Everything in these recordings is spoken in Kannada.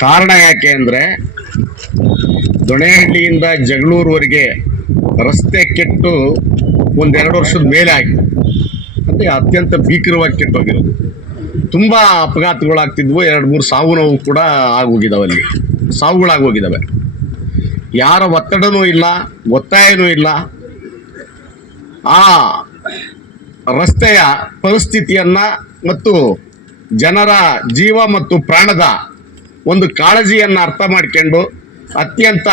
ಕಾರಣ ಯಾಕೆ ಅಂದರೆ ದೊಣೆಹಳ್ಳಿಯಿಂದ ಜಗಳೂರುವರೆಗೆ ರಸ್ತೆ ಕೆಟ್ಟು ಒಂದೆರಡು ವರ್ಷದ ಮೇಲೆ ಆಗಿದೆ. ಅಂದರೆ ಅತ್ಯಂತ ಭೀಕರವಾಗಿ ಕೆಟ್ಟೋಗಿರೋದು. ತುಂಬ ಅಪಘಾತಗಳಾಗ್ತಿದ್ವು. ಎರಡು ಮೂರು ಸಾವು ನೋವು ಕೂಡ ಆಗೋಗಿದ್ದಾವೆ ಅಲ್ಲಿ. ಸಾವುಗಳಾಗೋಗಿದ್ದಾವೆ ಯಾರ ಒತ್ತಡನೂ ಇಲ್ಲ, ಒತ್ತಾಯನೂ ಇಲ್ಲ. ಆ ರಸ್ತೆಯ ಪರಿಸ್ಥಿತಿಯನ್ನು ಮತ್ತು ಜನರ ಜೀವ ಮತ್ತು ಪ್ರಾಣದ ಒಂದು ಕಾಳಜಿಯನ್ನು ಅರ್ಥ ಮಾಡಿಕೊಂಡು ಅತ್ಯಂತ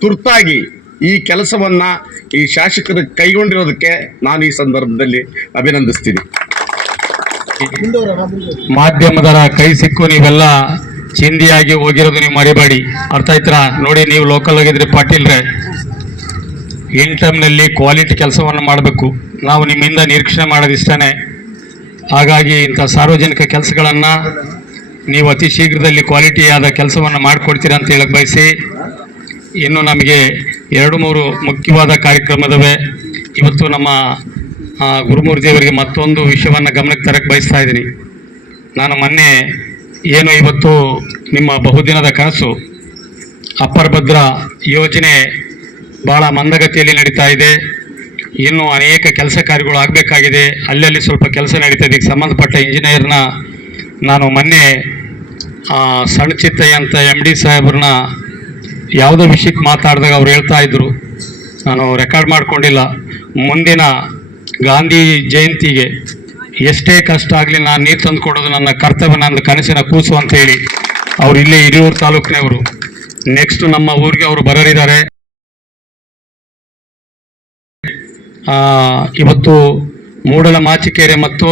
ತುರ್ತಾಗಿ ಈ ಕೆಲಸವನ್ನು ಈ ಶಾಸಕರು ಕೈಗೊಂಡಿರೋದಕ್ಕೆ ನಾನು ಈ ಸಂದರ್ಭದಲ್ಲಿ ಅಭಿನಂದಿಸ್ತೀನಿ. ಮಾಧ್ಯಮದರ ಕೈ ಸಿಕ್ಕು ನೀವೆಲ್ಲ ಚಿಂದಿಯಾಗಿ ಹೋಗಿರೋದು ನೀವು ಮರಿಬೇಡಿ. ಅರ್ಥ ಆಯ್ತಾ ನೋಡಿ, ನೀವು ಲೋಕಲ್ ಆಗಿದ್ರೆ, ಪಾಟೀಲ್ರೆ. ಇನ್ ಟೈಮ್ನಲ್ಲಿ ಕ್ವಾಲಿಟಿ ಕೆಲಸವನ್ನು ಮಾಡಬೇಕು. ನಾವು ನಿಮ್ಮಿಂದ ನಿರೀಕ್ಷಣೆ ಮಾಡೋದು ಇಷ್ಟನೇ ಹಾಗಾಗಿ ಇಂಥ ಸಾರ್ವಜನಿಕ ಕೆಲಸಗಳನ್ನು ನೀವು ಅತಿ ಶೀಘ್ರದಲ್ಲಿ ಕ್ವಾಲಿಟಿಯಾದ ಕೆಲಸವನ್ನು ಮಾಡಿಕೊಡ್ತೀರಾ ಅಂತ ಹೇಳಕ್ಕೆ ಬಯಸಿ, ಇನ್ನು ನಮಗೆ ಎರಡು ಮೂರು ಮುಖ್ಯವಾದ ಕಾರ್ಯಕ್ರಮದವೆ. ಇವತ್ತು ನಮ್ಮ ಗುರುಮೂರು ದೇವರಿಗೆ ಮತ್ತೊಂದು ವಿಷಯವನ್ನು ಗಮನಕ್ಕೆ ತರಕ್ಕೆ ಬಯಸ್ತಾ ಇದ್ದೀನಿ. ನಾನು ಮೊನ್ನೆ ಏನು ಇವತ್ತು ನಿಮ್ಮ ಬಹುದಿನದ ಕನಸು ಅಪ್ಪರ್ ಭದ್ರ ಯೋಜನೆ ಭಾಳ ಮಂದಗತಿಯಲ್ಲಿ ನಡೀತಾ ಇದೆ. ಇನ್ನು ಅನೇಕ ಕೆಲಸ ಕಾರ್ಯಗಳು ಆಗಬೇಕಾಗಿದೆ. ಅಲ್ಲಲ್ಲಿ ಸ್ವಲ್ಪ ಕೆಲಸ ನಡೀತಾ ಸಂಬಂಧಪಟ್ಟ ಇಂಜಿನಿಯರ್ನ ನಾನು ಮೊನ್ನೆ ಸಣ್ಣ ಚಿತ್ತಯ್ಯ ಅಂತ ಎಂ ಡಿ ಸಾಹೇಬ್ರನ್ನ ಯಾವುದೋ ವಿಷಯಕ್ಕೆ ಮಾತಾಡಿದಾಗ ಅವ್ರು ಹೇಳ್ತಾ ಇದ್ರು. ನಾನು ರೆಕಾರ್ಡ್ ಮಾಡಿಕೊಂಡಿಲ್ಲ. ಮುಂದಿನ ಗಾಂಧಿ ಜಯಂತಿಗೆ ಎಷ್ಟೇ ಕಷ್ಟ ಆಗಲಿ ನಾನು ನೀರು ತಂದು ಕೊಡೋದು ನನ್ನ ಕರ್ತವ್ಯ ನನ್ನ ಕನಸಿನ ಕೂಸು ಅಂತ ಹೇಳಿ ಅವ್ರು ಇಲ್ಲೇ ಹಿರಿಯೂರು ತಾಲೂಕಿನವರು. ನೆಕ್ಸ್ಟ್ ನಮ್ಮ ಊರಿಗೆ ಅವರು ಬರಲಿದ್ದಾರೆ ಇವತ್ತು ಮೂಡಲ ಮಾಚಿಕೆರೆ ಮತ್ತು